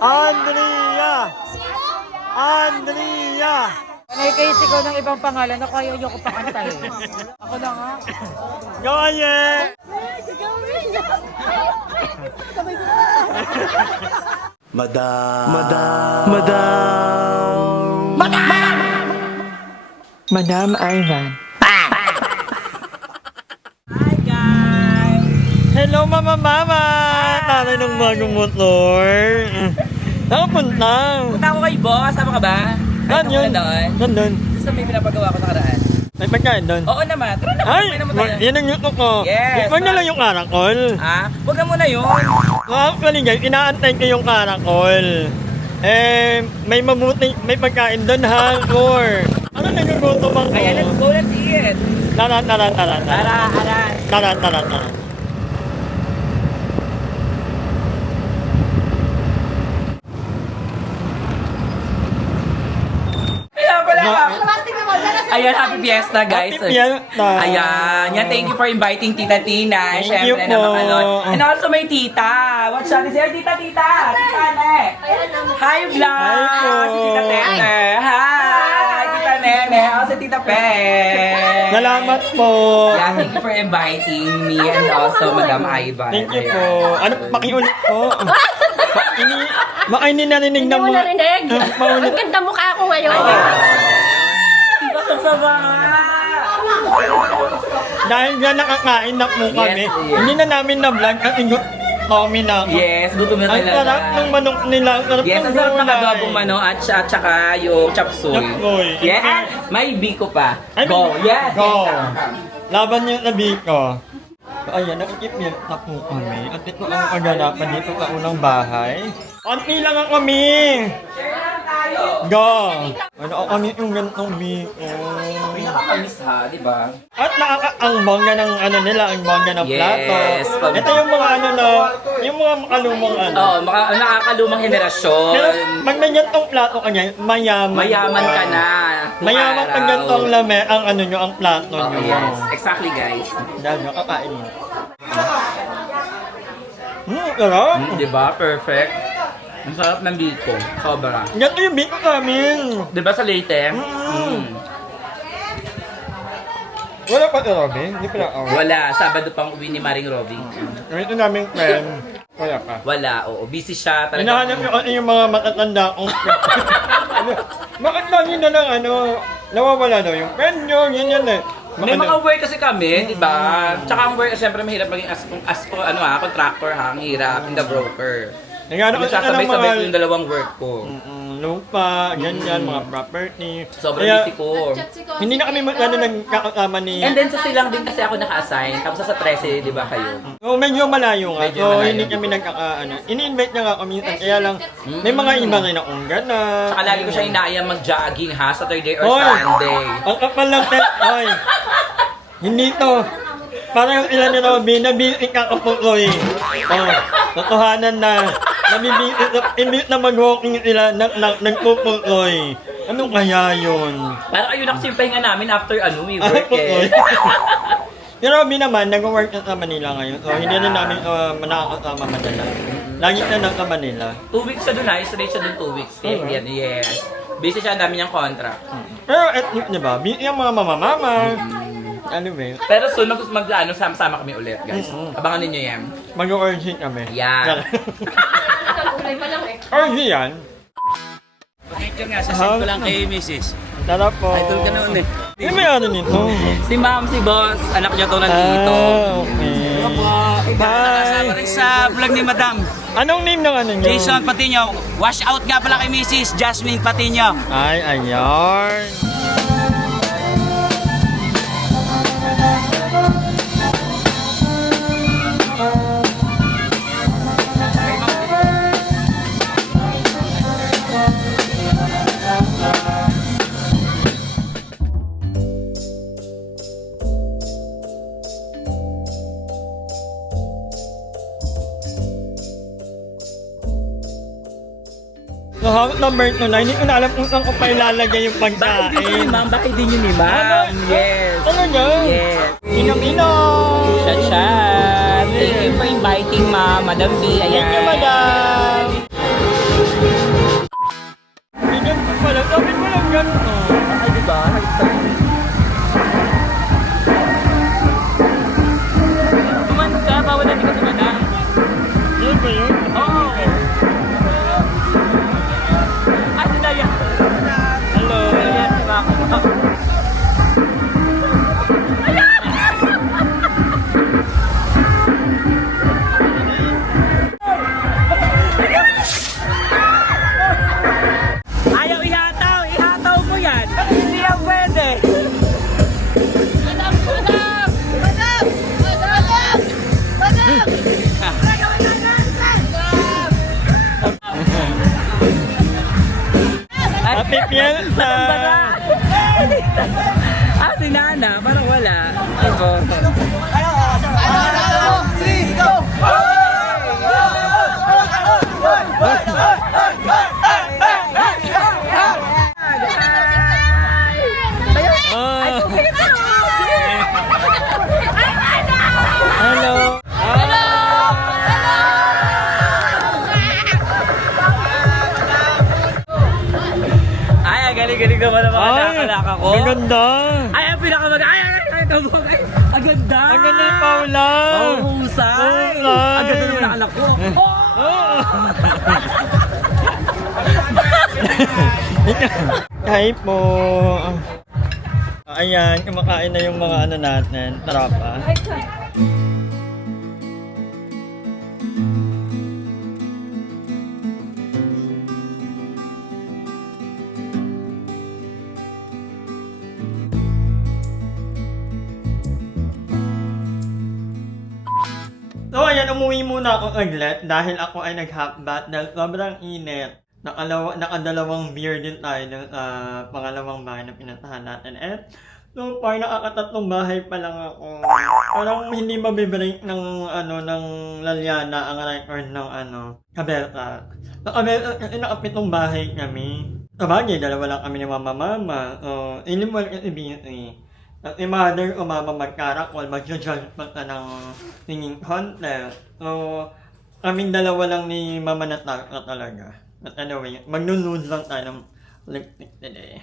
Andrea! Andrea! Kaya sigaw ng ibang pangalan ako ayaw niyo ko pakantahin. Ako na nga. Goye! Madam Ivan. Hello, Mama! Taray ng bagong motor. Saan ka punta? Punta ako kay boss, sama ka ba? Saan yun? Saan doon? Sa may pinapagawa ko nakaraan. May pagkain doon? Oo naman, tara na, Ay! kumain naman tayo. Yan ang yuto ko. Yes, Huwag na lang yung karakol. Ah, huwag na muna yun. Actually guys, inaantay ko yung karakol. May pagkain doon ha, or ano nagugutom ako? Ayan, let's go, let's eat. Tara. Kaya pala ka. Ayan, happy fiesta guys. Happy fiesta. Ayan, yan, thank you for inviting Tita Tina. Thank Siyempre you na po. makalon. And also may tita. What's up? Tita, Tita Ane. Hi, vlog. Hi po. Si Tita Tete. Hi, Tita Nene. Oh, si Tita Pe. Salamat po. Yeah, thank you for inviting me and also Madam Ivan. Thank you po. Ano, pakiulit po. Baka hindi narinig na Hindi mo narinig. Maulit. Ang ganda mukha ko ngayon. Kasama. Dahil nga nakakain na po kami, Yes, yes. hindi na namin na-vlog at kami na ako. Yes, gutom na Ang talaga. sarap ng manok nila. Ang sarap Yes, ng ang sarap ng gulay. adobong mano at saka yung chapsuy. Chapsuy. Yeah, may biko pa. Ay, Go. Yes. Go. yes. Laban niyo na biko. So, ayan, nakikipit na po kami. At ito ang aganapan dito sa unang bahay. Konti lang ang kami. Go. Ano ang kami yung ganitong biko. Pinakakamis ha, di ba? At ang bongga ng ano nila, ang bongga ng Yes, plato. pag- Ito yung mga ano na, yung mga makalumang ano. Oo, nakakalumang henerasyon. Pero pag nandiyan tong plato kanya, mayaman. Mayaman ka na. Mayaman pag ganito ang lame, ang ano nyo, ang plato Oh, nyo. yes, exactly guys. Dahil nyo, kakain mo. Sarap. Di ba? Perfect. Ang sarap ng biko. Sobra. Ganito yung biko namin. Di ba sa Leyte? Wala pa ito, Robin? Hindi pala ako. Wala. Sabado pang uwi ni Maring Robin. Ito namin friend. Wala pa. Wala, oo. Busy siya talaga. Hinahanap nyo kasi yung mga matatanda kong ano, bakit lagi na lang ano, nawawala daw yung friend nyo, ganyan eh. May mga work kasi kami, di ba? Tsaka ang work, siyempre mahirap maging contractor ha, ang hirap, in the broker. Nagano kasi na ng Sasabay-sabay mga ko yung dalawang work ko. lupa, ganyan, mga property. Sobrang Kaya, busy ko. hindi na kami ano, nagkakasama ni... And then sa silang din kasi ako naka-assign, tapos sa 13, di ba kayo? So, medyo malayo nga. Medyo So, malayo. hindi kami ano. Ini-invite niya nga kami minsan. Kaya lang, may mga iba rin akong gana. Tsaka lagi ko siya inaayang mag-jogging ha, Saturday or Hoy! Sunday. Ang kapal lang, Hoy! Hindi to. Parang ilan na naman, binabisik ka kapuloy. Oh, totohanan na. Imbit na mag-walking sila, nagpupuloy. Ano kaya yun? Parang ayun na kasi yung pahinga namin after may work Puloy. eh. Si Robby naman, nag-work na sa Manila ngayon. So, hindi rin namin nakakasama Manila. Lagi na nasa Manila. 2 weeks siya dun ha, straight siya dun 2 weeks. Yan, yes. Busy siya, ang dami niyang contract. Pero, di ba, busy ang mga mama-mama. Ano ba yun? Pero soon, sama-sama kami ulit, guys. Abangan ninyo yan. Mag-origin kami. Yan. Kulay pa lang eh. Origin yan? Picture nga, sasend ko lang kay Mrs. Tara po. Idol ka noon eh. Ano may ano nito? Si ma'am, si boss, anak niya to nandito. Okay. Nakasama rin sa vlog ni Madam. Anong name ng ano nyo? Jason Patiño. Wash out nga pala kay Mrs. Jasmine Patiño. Ay, ayan. So, hawak number 2 na, hindi ko na alam kung saan ko pa ilalagay yung Bakit din yun ni pagkain. ma'am? Bakit din yun ni ma'am? Yes. Ano nyo? Yes. Inom-inom! Chat-chat. Thank you for inviting ma'am, Madam B. Ayan. Thank you, madam! Oo. Ah, si Dayan. Hello. Ayan, si Mako. Ayaw ihataw! Ihataw mo yan! Hindi yan pwede! Happy Fiesta! Ah, si Nana, parang wala. Ako. Oh. Hello. Ay, ang galing-galing naman ang mga nakalaka ko. Ang ganda. Ay, ang pinakamag... Ay, tabog. Ay, ang ganda. Ang ganda ni Paula. Oh, husay. Husay. Ang ganda naman nakalak ko. Oh. Hi po. Ayan, kumakain na yung mga ano natin, tropa. So ayan, umuwi muna ako aglet dahil ako ay nag-half bath dahil sobrang init. Nakadalawang beer din tayo ng pangalawang bahay na pinuntahan natin. And so far, nakakatatlong bahay pa lang ako. Parang hindi mabibreak ng ng Lalyana ang record ng Kabelka. Sa Kabelka kasi nakapitong bahay kami. Sabagay, dalawa lang kami ni Mama. Inimwal kasi busy. At si mother ko magkarakol, mag-judge pa ka ng singing contest. So, kaming dalawa lang ni Mama na talaga. At anyway, magnunood lang tayo ng lip-stick today.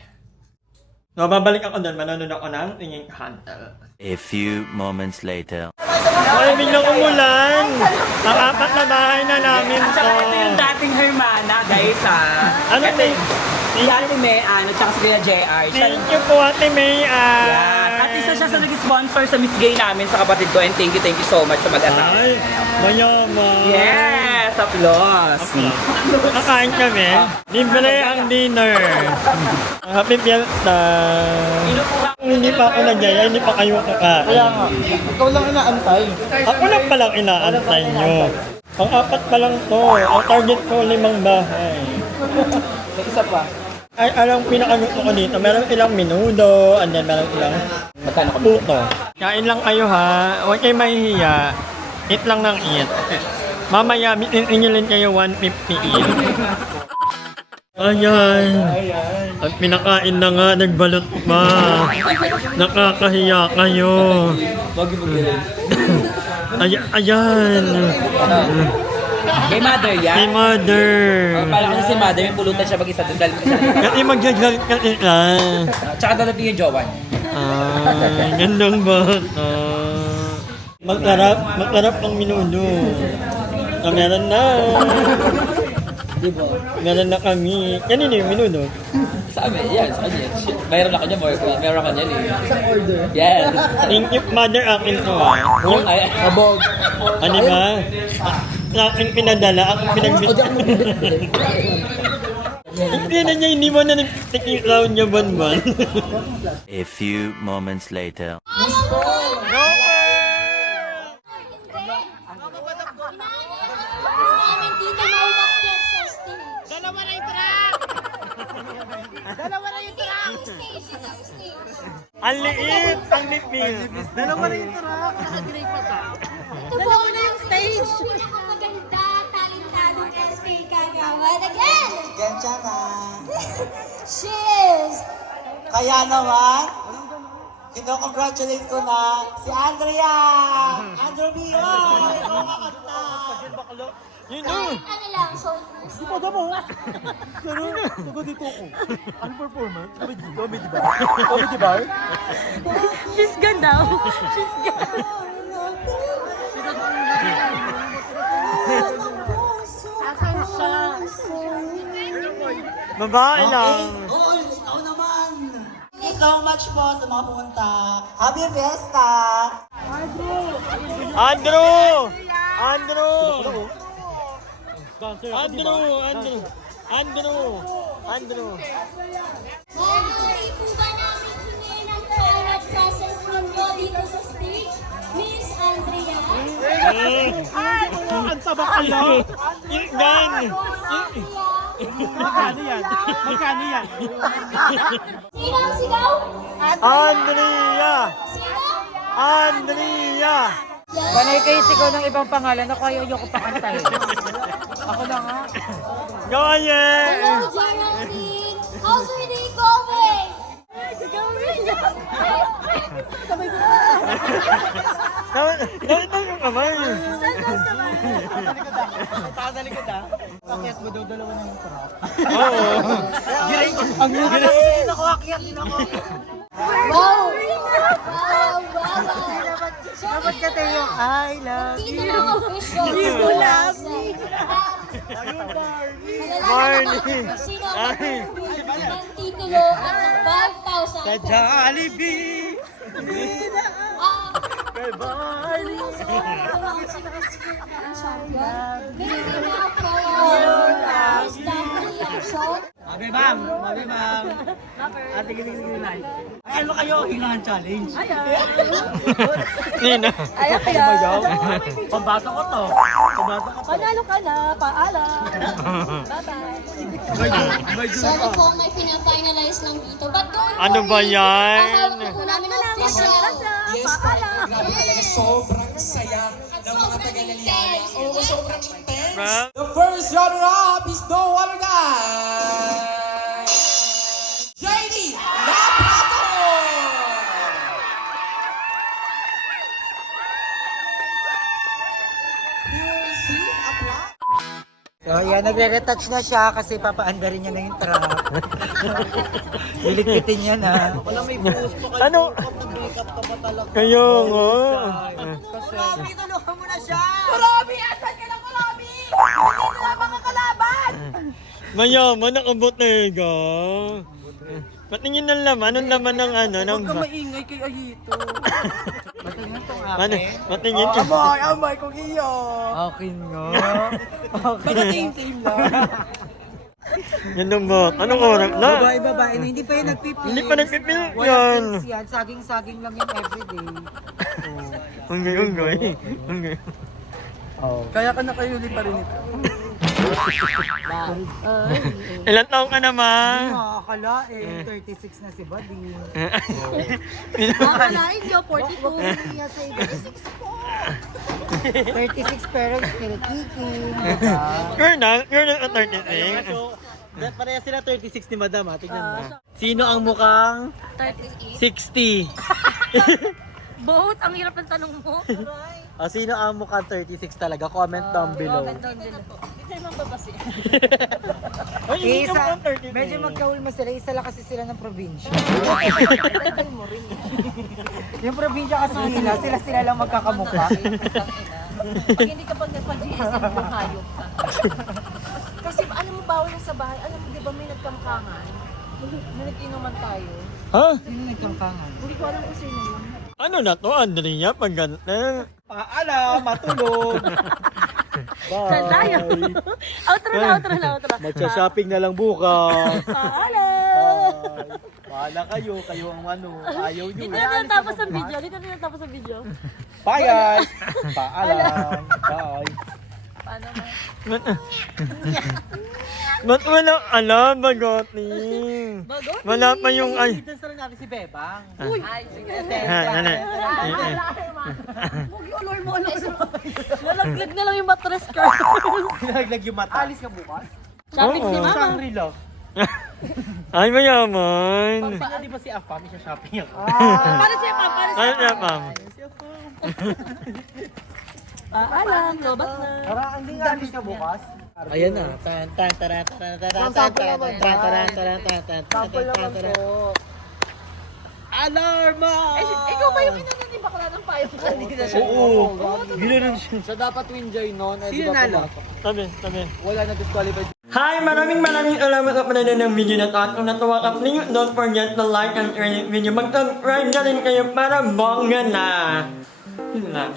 So, babalik ako doon, manonood ako ng singing contest. A few moments later. Ay, biglang umulan! Ang apat na bahay na namin to. Tsaka ito yung dating Hermana, guys, ha? Ano Ito, may... si Ate May, tsaka si Kuya JR. Thank you po, Ate May. Yes. At isa siya sa nag-sponsor sa Miss Gay namin sa kapatid ko. And thank you so much sa mag-asawa. Ay, mayaman. Yes! Applause! Kakain kami. Libre ang dinner. Happy Fiesta. Kung hindi pa ako nagyaya, hindi pa kayo kakain. Kaya nga, ikaw lang inaantay. Ako lang palang inaantay nyo. Ang apat pa lang to. Ang target ko 5 bahay. May isa pa. Ay, alam pinakagusto ko dito. Meron ilang minudo, and then meron ilang Magkano ka? puto. Kain lang kayo ha. Huwag kayo mahihiya. Eat lang ng eat. Mamaya, bitin kayo 150 eat. Ayan. At pinakain na nga, nagbalot pa. Nakakahiya kayo. Wag yung mag-galing. Ayan. Kay Mother yan. Kay Mother. Pala kasi si Mother, may pulutan siya mag-isa doon. Dahil mag-isa. Kasi magjajalit ka nila. Tsaka dadating yung jowa niya. Ay, gandang bata. Magkarap ang minudo. Meron na. Meron na kami. Kanino yung minudo? Sa amin, yan. Sa kanya. Mayroon ako niya, mayroon ako niya. Isang order? Yes. Thank you, Mother, akin to Yung ay, abog. Ano ba? Sa akin pinadala, ako pinagbit. Hindi na niya, hindi mo na nag-take round niya, Bonbon. A few moments later. Hindi na maumakyat sa stage. Dalawa na yung truck! Dalawa na yung truck! Stage. Ang liit! Ang lipil! Dalawa na yung truck! Nakagrade pa ka. Dalawa na yung stage. Pinakamaganda, talentadong SK Kagawan. Again! Gensya na. She is. Kaya naman, kino-congratulate ko na si Andrea! Andrew Bio! Ikaw kakanta! Yun o! Ano lang, short verse. Pada mo! Pero, taga dito ako. Ano performer? Comedy ba? Comedy ba? She's ganda. She's ganda. Babae lang. Oo, ikaw naman. Thank you so much po sa mga pumunta. Happy Fiesta! Andrew! Maaari po ba namin hingin ang private presence ninyo dito sa stage? Miss Andrea? Ang tabakala. Gan! Magkano yan? Magkano yan? Sino ang sigaw? Andrea! Sino? Andrea! Panay kayo sigaw ng ibang pangalan ako ayoko pa kantahin. Ako na nga. Go ahead! Hello, Geraldine! How's your day going? Nakita yung kamay. Taas sa likod ah. Bakit mo daw dalawa na yung trap? Oo. Ang ganda. Hindi ako akyat, hindi ako. Wow! Dapat ka tayo, I love Dito na ang official. You love me. Marnie. Sino ang ng titulo at ng 5,000 Sa Jollibee. Kay Barney. May mga pro staff reaction. Mabibang. Ate giling ay. Ay, ano kayo? Hingahan challenge. Nina. Pambato ko to. Panalo ka na, paalam. Sorry po, may final-finalize lang dito. But don't worry. Ano ba yan? Hahawak po namin ang official. Sobrang saya ng mga taga-Laliana. Oo, sobrang intense. Ma'am? The first runner-up is no other than JD Lapato! You see, applause. So yan, nagre-retouch na siya kasi papaandarin niya na yung trap. Liligpitin niya na. Wala may buhos pa kayo. Ano? Makeup ka pa talaga. Kayo nga. Marami, tulungan mo na siya. Mayaman, nakabotega. Patingin ng laman. Anong laman ng ano? Ng Huwag ka maingay kay Ayito. ano? Patingin. Amay kong iyo. Akin nga. Baka team lang. Yan ang bot. Anong oras na? Babae, no, hindi pa yan nagpipil. Hindi pa nagpipil yan. Walang pills yan. Saging-saging lang yan everyday. Unggay. Kaya ka nakayuli pa rin ito. Ilan taong ka naman? Nakakala eh, 36 na si Buddy. Akalain nyo, 42. 36 pero still kicking. You're not a 36. Pareha sila 36 ni Madam ha, tignan mo. Sino ang mukhang 60? Both, ang hirap ng tanong mo. Sino ang mukhang 36 talaga? Comment down below. Isa, medyo magkaulma sila. Isa lang kasi sila ng probinsya. Yung probinsya kasi nila, sila lang magkakamukha. Pag hindi ka pag nagpag-iisip, mahayop ka. Kasi alam mo, bawal na sa bahay. Alam mo, di ba may nagkamkangan? May nag-inuman tayo. Ha? Sino nagkamkangan? Hindi ko alam kung sino yun. Ano na to, Andrea? Pag ganito. Paalam, matulog. Sandaya. Bye. Outro na. Magsha-shopping na lang bukas. Paalam! Bye. Bahala kayo ang ano, ayaw nyo. Dito na natapos ang video. Bye guys. Paalam. Bye. Paano mo? Ba't wala alam, bagoting? Wala pa yung ay. Dito sa rin natin si Bebang. Ay, sige. Lalaglag na lang yung mattress ko. Nalaglag yung mata. Alis ka bukas? Shopping si Mama. Shangri-La. Ay, mayaman. Sino di ba si Afam? Siya shopping ako. Para siya pa, Ay, Pam. Paalam, lobat na. Parang hindi nga alis ka bukas. Ayan na. Alarma! Ikaw ba yung inanan ni bakla ng payong kanina? Oo. Ganoon siya. Sa dapat win joy noon. Sino nalo? Tabi. Wala na disqualified. Hi! Maraming salamat sa panonood ng video na to. At kung natuwa ka, please don't forget to like and share this video. Mag-subscribe na rin kayo para bongga na. Yun lang.